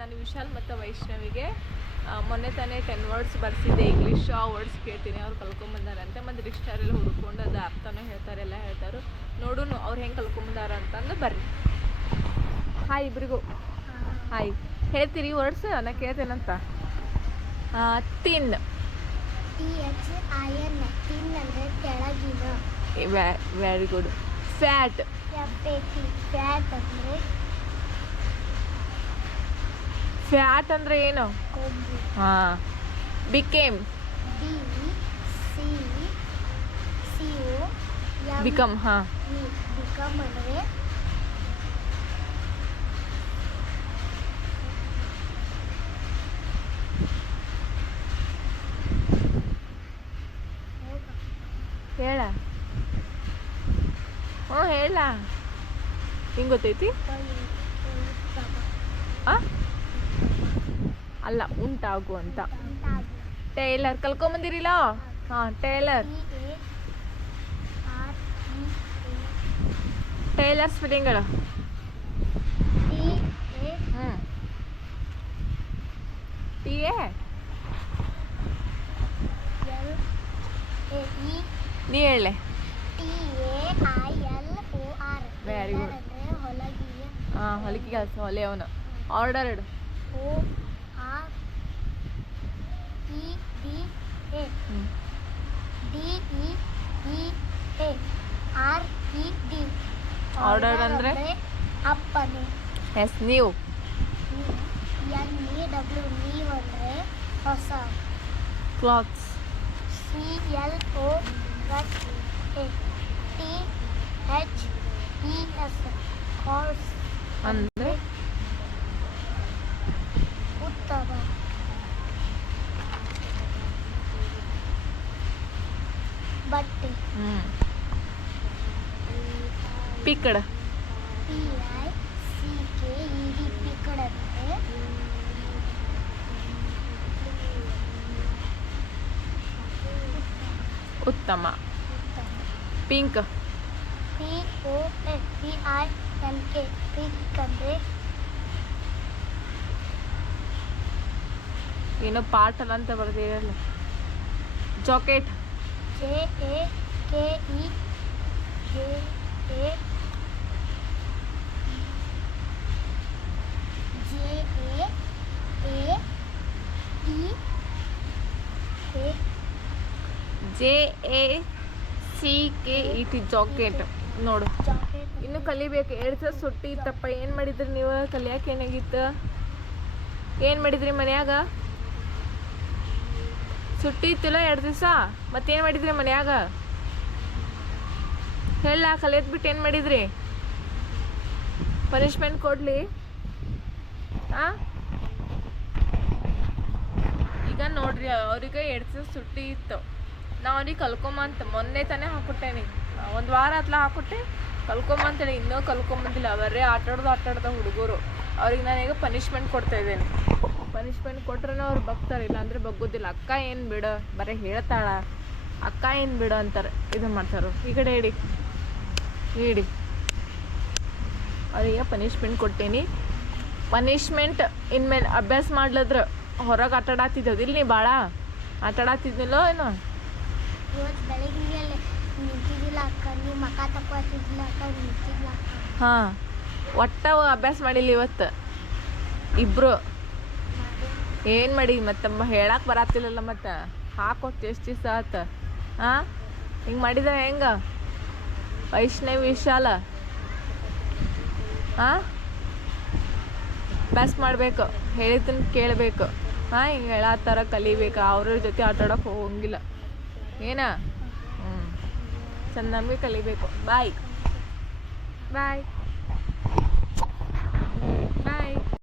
ನಾನು ವಿಶಾಲ್ ಮತ್ತು ವೈಷ್ಣವಿಗೆ ಮೊನ್ನೆ ತಾನೇ ಟೆನ್ ವರ್ಡ್ಸ್ ಬರ್ಸಿದ್ದೆ ಇಂಗ್ಲೀಷ್ ಆ ವರ್ಡ್ಸ್ ಕೇಳ್ತೀನಿ ಅವ್ರು ಕಲ್ಕೊಂಬಂದಾರಂತೆ ಮತ್ತು ರಿಕ್ಷಾರೆಲ್ಲ ಹುಡ್ಕೊಂಡು ಅದು ಅರ್ಥನೂ ಹೇಳ್ತಾರೆ ಎಲ್ಲ ಹೇಳ್ತಾರೆ. ನೋಡು ಅವ್ರು ಹೆಂಗೆ ಕಲ್ಕೊಂಬಂದಾರ ಅಂತಂದು ಬರ್ರಿ. ಹಾಯ್ ಇಬ್ರಿಗೂ. ಹಾಯ್ ಹೇಳ್ತೀರಿ ವರ್ಡ್ಸ್ ನಾನು ಕೇಳ್ತೇನಂತ? Thin very good fat fat ಅಂದರೆ ಫ್ಯಾಟ್ ಅಂದ್ರೆ ಏನು? ಹಾ. ಹಾಂ became B C C O become ಹಾಂ. ಹೇಳ. ಹ್ಞೂ ಹೇಳ. ಹಿಂಗೆ ಗೊತ್ತೈತಿ? ಆ? ಅಲ್ಲ ಉಂಟಾಗು ಅಂತ. ಟೈಲರ್ ಕಲ್ಕೊಂಬಂದಿರಿಲ್ಲ ಹಾಂ ಟೈಲರ್. ಟೈಲರ್ ಸ್ಪೆಲ್ಲಿಂಗ್ ಹೇಳು ಹ್ಞೂ ಟಿ ಎ. ನೀ ಹೇಳೆ. ವೆರಿ ಗುಡ್ ಹಾಂ ಹೊಲಿಗೆ ಕೆಲಸ ಹೊಲೆ ಅವನು. ಆರ್ಡರ್ ಇಡು O R E D A ಹ್ಞೂ D E E A R E D Order ಅಂದ್ರೆ? ಅಪ್ಪನೆ. ಎಸ್ ನೀವು. ಎನ್ ಇ ಡಬ್ಲ್ಯೂ ನೀವು ಅಂದರೆ ಹೊಸ. Clothes C L O T H E S horse ಅಂದರೆ? ಉತ್ತಮ. ಬಟ್ಟೆ. ಹ್ಞೂ picked P I C K E D ಪಿಕಡಂತೆ ಉತ್ತಮ. ಉತ್ತಮ pink. P O A P I N K. Pick ಅಂದರೆ ಏನೋ ಪಾಟಲ್ ಅಂತ ಬರ್ದಿರಲ್ಲ. Jacket. J A K E J A J A A E A J A C K E jacket ನೋಡು. ಇನ್ನು ಕಲಿಬೇಕು. ಎರಡು ದಿವಸ ಸುಟ್ಟಿ ಇತ್ತಪ್ಪ. ಏನು ಮಾಡಿದ್ರಿ ನೀವು? ಕಲಿಯಕ್ಕೆ ಏನಾಗಿತ್ತು? ಏನು ಮಾಡಿದ್ರಿ ಮನ್ಯಾಗ? ಸುಟ್ಟಿ ಇತ್ತಲ್ಲ ಎರಡು ದಿವಸ? ಮತ್ತೇನು ಮಾಡಿದ್ರಿ ಮನ್ಯಾಗ? ಹೇಳ ಕಲಿಯತ್ ಬಿಟ್ಟು ಏನು ಮಾಡಿದ್ರಿ? ಪನಿಷ್ಮೆಂಟ್ ಕೊಡ್ಲಿ. ಆ? ಈಗ ನೋಡ್ರಿ, ಅವ್ರಿಗೆ ಎರಡು ದಿವಸ ಸುಟ್ಟಿ ಇತ್ತು. ನಾ ಅವ್ರಿಗೆ ಕಲ್ಕೊಂಬಂತ, ಮೊನ್ನೆ ತಾನೇ ಹಾಕ್ಕೊಟ್ಟೇನಿ ಒಂದು ವಾರ ಹತ್ಲ ಹಾಕ್ಕೊಟ್ಟೆ ಕಲ್ಕೊಂಬಂತೇಳಿ, ಇನ್ನೂ ಕಲ್ಕೊಂಬಂದಿಲ್ಲ. ಅವರೇ ಆಟಾಡ್ದು ಆಟಾಡ್ದ ಹುಡುಗರು. ಅವ್ರಿಗೆ ನಾನೀಗ ಪನಿಷ್ಮೆಂಟ್ ಕೊಡ್ತಾ ಇದ್ದೇನೆ. ಪನಿಷ್ಮೆಂಟ್ ಕೊಟ್ರೆ ಅವ್ರು ಬಗ್ತಾರೆ ಇಲ್ಲ ಅಂದರೆ ಬಗ್ಗೋದಿಲ್ಲ. ಅಕ್ಕ ಏನು ಬಿಡು, ಬರೀ ಹೇಳ್ತಾಳ. ಅಕ್ಕ ಏನು ಬಿಡು ಅಂತಾರೆ. ಇದನ್ನು ಮಾಡ್ತಾರೆ. ಈ ಕಡೆ ಇಡಿ. ಇಡಿ. ಅವ್ರಿಗೆ ಪನಿಷ್ಮೆಂಟ್ ಕೊಟ್ಟೀನಿ. ಪನಿಷ್ಮೆಂಟ್ ಇನ್ಮೇಲೆ ಅಭ್ಯಾಸ ಮಾಡ್ಲದ್ರ ಹೊರಗೆ ಆಟಾಡತ್ತಿದ್ದದಿಲ್ಲ ನೀ ಭಾಳ ಆಟಾಡತ್ತಿದ್ನಿಲ್ಲೋ ಏನು? ಹಾಂ. ಒಟ್ಟ ಅಭ್ಯಾಸ ಮಾಡಿಲ್ಲ ಇವತ್ತು. ಇಬ್ರು. ಏನು ಮಾಡಿ ಮತ್ತೆ? ಹೇಳಕ್ಕೆ ಬರತ್ತಿಲ್ಲಲ್ಲ ಮತ್ತೆ. ಹಾಕೊಟ್ಟು ಎಷ್ಟು ದಿವಸ ಆತ? ಹಾಂ? ಹಿಂಗೆ ಮಾಡಿದ ಹೆಂಗ? ವೈಷ್ಣವಿ ವಿಶಾಲ? ಹಾಂ? ಅಭ್ಯಾಸ ಮಾಡಬೇಕು. ಹೇಳಿದ್ದನ್ನು ಕೇಳಬೇಕು. ಹಾಂ ಆ ಹೇಳತ್ತಾರ ಕಲಿಬೇಕು, ಅವ್ರ ಜೊತೆ ಆಟಾಡೋಕೆ ಹೋಗಂಗಿಲ್ಲ. ಏನ? ಹ್ಞೂ ಚಂದಮ್ಗೆ ಕಲಿಬೇಕು. ಬಾಯ್ ಬಾಯ್ ಬಾಯ್